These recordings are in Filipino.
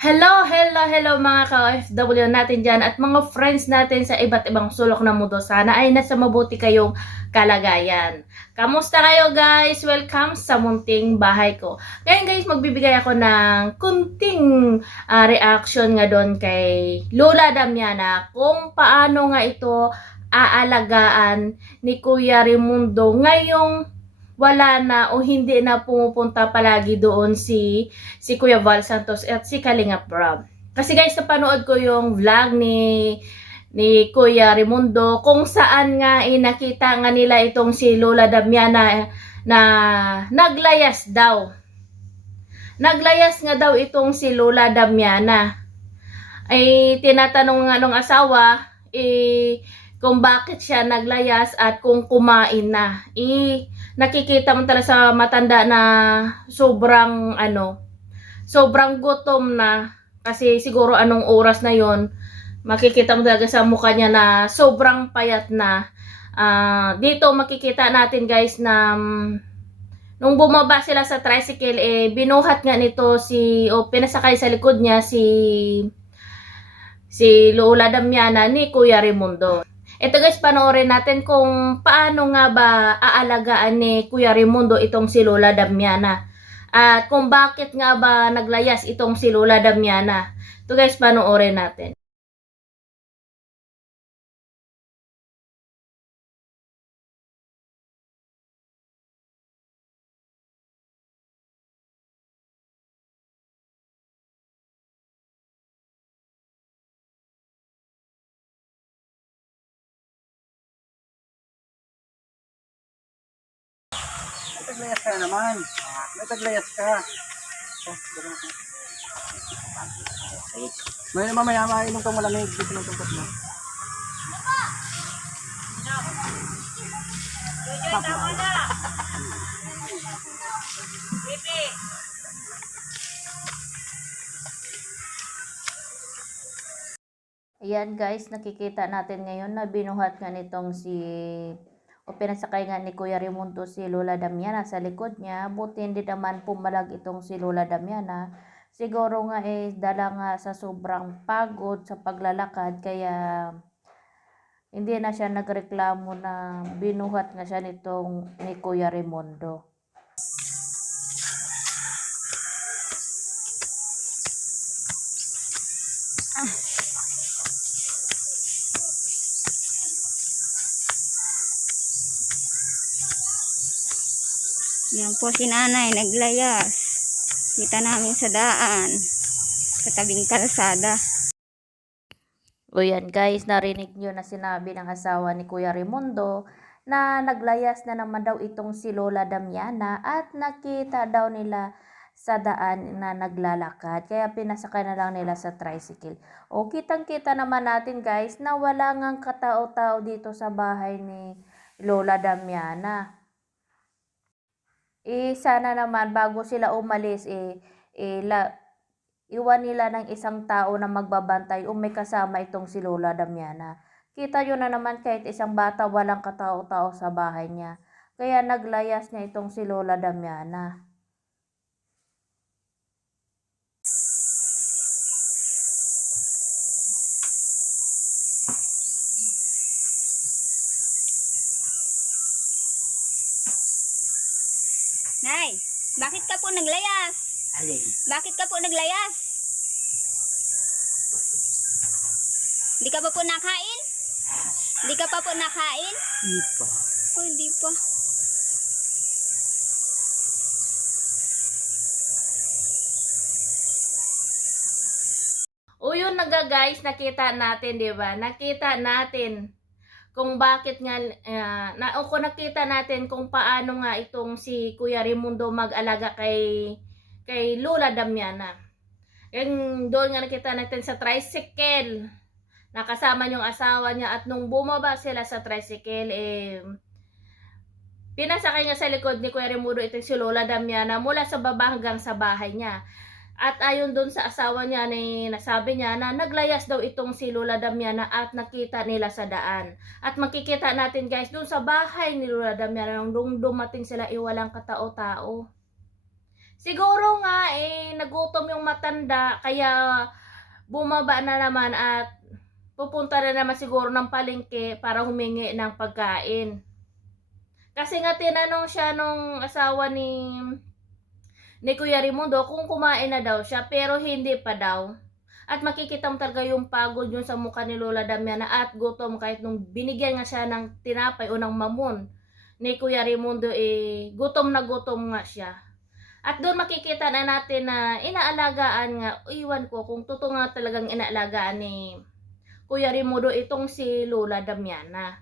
Hello mga ka-OFW natin dyan at mga friends natin sa iba't ibang sulok ng mundo. Sana ay nasa mabuti kayong kalagayan. Kamusta kayo guys? Welcome sa munting bahay ko. Ngayon guys, magbibigay ako ng kunting reaction nga doon kay Lola Damiana kung paano nga ito aalagaan ni Kuya Raimundo ngayong wala na o hindi na pumupunta palagi doon si Kuya Val Santos at si Kalingap Rob. Kasi guys, napanood ko yung vlog ni Kuya Raimundo kung saan nga nakita nga nila itong si Lola Damiana na naglayas daw. Naglayas nga daw itong si Lola Damiana. Ay tinatanong nga ng asawa kung bakit siya naglayas at kung kumain na. Nakikita mo talaga sa matanda na sobrang gutom na kasi siguro anong oras na yon, makikita mo talaga sa mukha niya na sobrang payat na. Dito makikita natin guys na nung bumaba sila sa tricycle binuhat nga nito pinasakay sa likod niya si Lola Damiana ni Kuya Raimundo. Ito guys, panoorin natin kung paano nga ba aalagaan ni Kuya Raimundo itong si Lola Damiana. At kung bakit nga ba naglayas itong si Lola Damiana. Ito guys, panoorin natin. May taglayas ka naman. May taglayas ka. May mamaya mainom kang malamig. Dito ng tungkot mo. Ayan guys, nakikita natin ngayon na binuhat nga nitong pinasakay nga ni Kuya Raimundo si Lola Damiana sa likod niya. Buti hindi naman pumalag itong si Lola Damiana. Siguro nga dala nga sa sobrang pagod sa paglalakad kaya hindi na siya nagreklamo na binuhat nga siya nitong ni Kuya Raimundo. Yan po si nanay naglayas. Kita namin sa daan. Sa tabing kalsada. O yan guys, narinig nyo na sinabi ng asawa ni Kuya Raimundo na naglayas na naman daw itong si Lola Damiana at nakita daw nila sa daan na naglalakad. Kaya pinasakay na lang nila sa tricycle. O kitang-kita naman natin guys na wala ngang katao-tao dito sa bahay ni Lola Damiana. Sana naman bago sila umalis iwan nila ng isang tao na magbabantay o may kasama itong si Lola Damiana. Kita yun na naman kahit isang bata walang katao-tao sa bahay niya. Kaya naglayas niya itong si Lola Damiana. Nay, bakit ka po naglayas? Alin? Bakit ka po naglayas? Hindi ka pa po nakain? Hindi ka pa po nakain? Hindi pa. Oh, hindi pa. O yun naga guys, nakita natin, di ba? Nakita natin kung bakit nga kung nakita natin kung paano nga itong si Kuya Raimundo mag-alaga kay Lola Damiana. Yung doon nga nakita natin sa tricycle, nakasama yung asawa niya at nung bumaba sila sa tricycle pinasakay nga sa likod ni Kuya Raimundo itong si Lola Damiana mula sa baba hanggang sa bahay niya. At ayon doon sa asawa niya nasabi niya na naglayas daw itong si Lola Damiana at nakita nila sa daan. At makikita natin guys doon sa bahay ni Lola Damiana nung dumating sila walang katao-tao. Siguro nga nagutom yung matanda kaya bumaba na naman at pupunta na naman siguro ng palengke para humingi ng pagkain. Kasi nga tinanong siya nung asawa ni Kuya Raimundo kung kumain na daw siya pero hindi pa daw. At makikita mo talaga yung pagod yun sa mukha ni Lola Damiana at gutom kahit nung binigyan nga siya ng tinapay o ng mamon ni Kuya Raimundo gutom na gutom nga siya. At doon makikita na natin na inaalagaan nga, iwan ko kung totoo nga talagang inaalagaan ni Kuya Raimundo itong si Lola Damiana.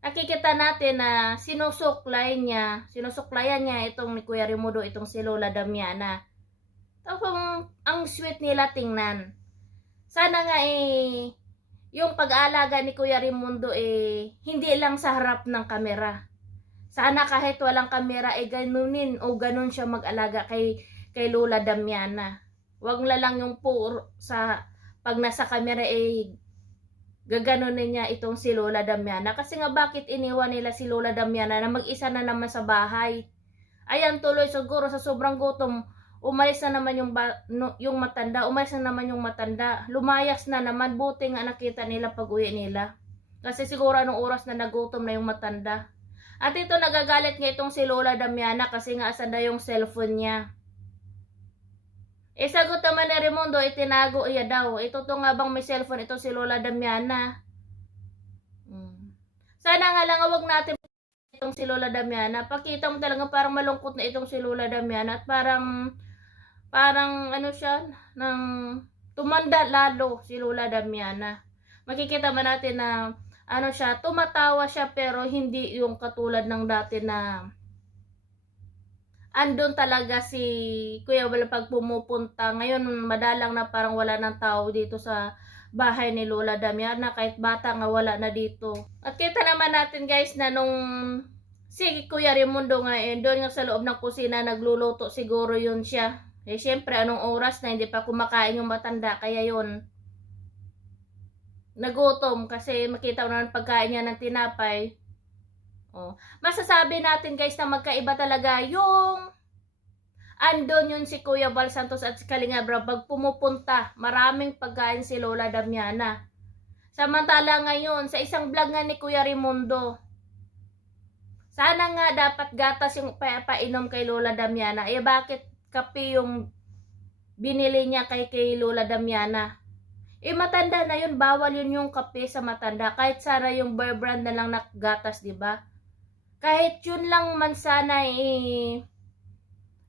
Nakikita natin na sinusuklayan niya itong ni Kuya Raimundo itong si Lola Damiana. Tapos ang sweet nila tingnan. Sana nga yung pag-aalaga ni Kuya Raimundo hindi lang sa harap ng kamera. Sana kahit walang kamera ganunin o ganun siya mag-alaga kay Lola Damiana. Wag na lang yung sa pag nasa kamera gaganunin niya itong si Lola Damiana. Kasi nga bakit iniwan nila si Lola Damiana na mag-isa na naman sa bahay? Ayan tuloy siguro sa sobrang gutom, umalis na naman yung matanda, lumayas na naman, buti nga nakita nila pag-uwi nila. Kasi siguro anong oras na nagutom na yung matanda. At ito nagagalit nga itong si Lola Damiana kasi nga asan na yung cellphone niya. Sagot naman ni Raimundo, itinago iya daw. Ito to nga bang may cellphone ito si Lola Damiana? Sana nga lang wag natin itong si Lola Damiana. Pakita mo talaga parang malungkot na itong si Lola Damiana at parang ano siya, nang tumanda lalo si Lola Damiana. Makikita man natin na ano siya, tumatawa siya pero hindi yung katulad ng dati na andun talaga si Kuya Bal pag pumupunta. Ngayon madalang na parang wala ng tao dito sa bahay ni Lola Damiana, kahit bata nga wala na dito. At kita naman natin guys na nung si Kuya Raimundo nga doon nga sa loob ng kusina nagluluto siguro yun siya. Syempre anong oras na hindi pa kumakain yung matanda kaya yun nagutom kasi makita mo na pagkain niya ng tinapay. Masasabi natin guys na magkaiba talaga yung andon yun si Kuya Bal Santos at si Kalinga Brab pag pumupunta, maraming pagkain si Lola Damiana. Samantala ngayon sa isang vlog nga ni Kuya Raimundo, sana nga dapat gatas yung painom kay Lola Damiana. Bakit kape yung binili niya kay Lola Damiana? Matanda na yun, bawal yun yung kape sa matanda. Kahit sana yung Bear Brand na lang na gatas, di ba? Kahit yun lang man sana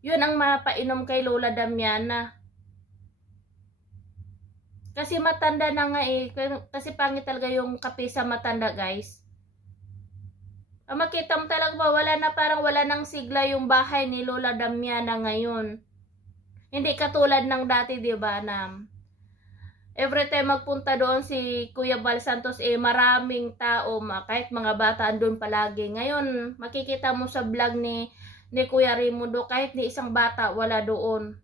yun ang mapainom kay Lola Damiana. Kasi matanda na nga kasi pangit talaga yung kape sa matanda, guys. Makita mo talaga ba, parang wala nang sigla yung bahay ni Lola Damiana ngayon. Hindi katulad ng dati, di ba, na every time magpunta doon si Kuya Bal Santos, maraming tao, kahit mga bata andun palagi. Ngayon, makikita mo sa vlog ni Kuya Raimundo, kahit ni isang bata wala doon.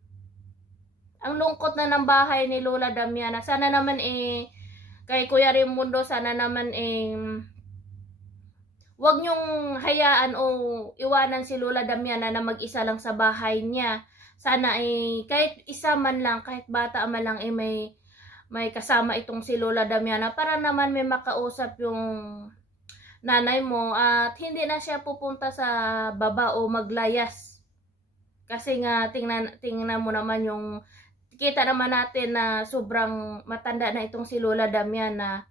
Ang lungkot na ng bahay ni Lola Damiana. Sana naman kay Kuya Raimundo, sana naman wag niyong hayaan o iwanan si Lola Damiana na mag-isa lang sa bahay niya. Sana kahit isa man lang, kahit bata man lang may kasama itong si Lola Damiana para naman may makausap yung nanay mo at hindi na siya pupunta sa baba o maglayas. Kasi nga tingnan mo naman yung kita naman natin na sobrang matanda na itong si Lola Damiana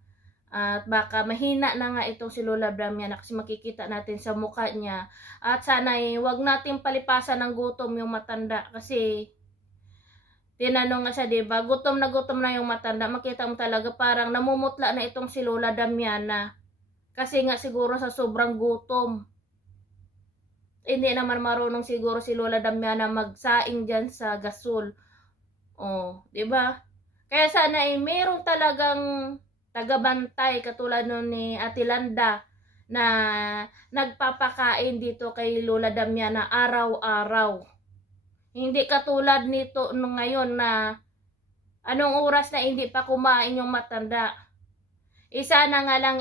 at baka mahina na nga itong si Lola Damiana kasi makikita natin sa mukha niya. At sana wag natin palipasan ng gutom yung matanda kasi tinanong nga siya, diba? Gutom na yung matanda. Makita mo talaga parang namumutla na itong si Lola Damiana. Kasi nga siguro sa sobrang gutom. Hindi naman marunong siguro si Lola Damiana magsaing dyan sa gasol. Diba? Kaya sana meron talagang tagabantay katulad nun ni Ate Landa na nagpapakain dito kay Lola Damiana araw-araw. Hindi katulad nito nung ngayon na anong oras na hindi pa kumain yung matanda. Sana nga lang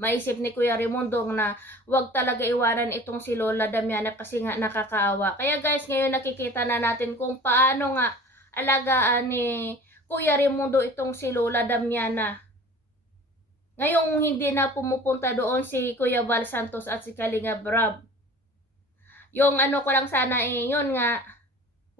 maisip ni Kuya Raimundo na wag talaga iwanan itong si Lola Damiana kasi nga nakakaawa. Kaya guys, ngayon nakikita na natin kung paano nga alagaan ni Kuya Raimundo itong si Lola Damiana. Ngayong hindi na pumupunta doon si Kuya Val Santos at si Kalinga Brab. Yung ano ko lang sana yun nga,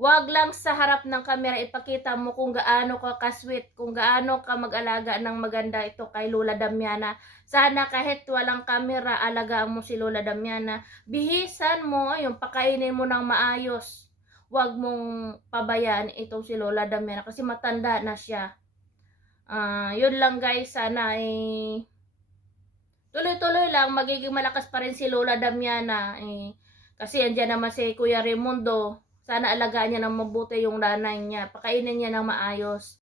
wag lang sa harap ng camera ipakita mo kung gaano ka kasweet, kung gaano ka mag-alaga ng maganda ito kay Lola Damiana. Sana kahit walang camera, alagaan mo si Lola Damiana. Bihisan mo, ayun, pakainin mo ng maayos. Wag mong pabayaan itong si Lola Damiana kasi matanda na siya. Yun lang guys, sana tuloy-tuloy lang, magiging malakas pa rin si Lola Damiana. Kasi andyan naman si Kuya Raimundo. Sana alagaan niya ng mabuti yung nanay niya. Pakainin niya ng maayos.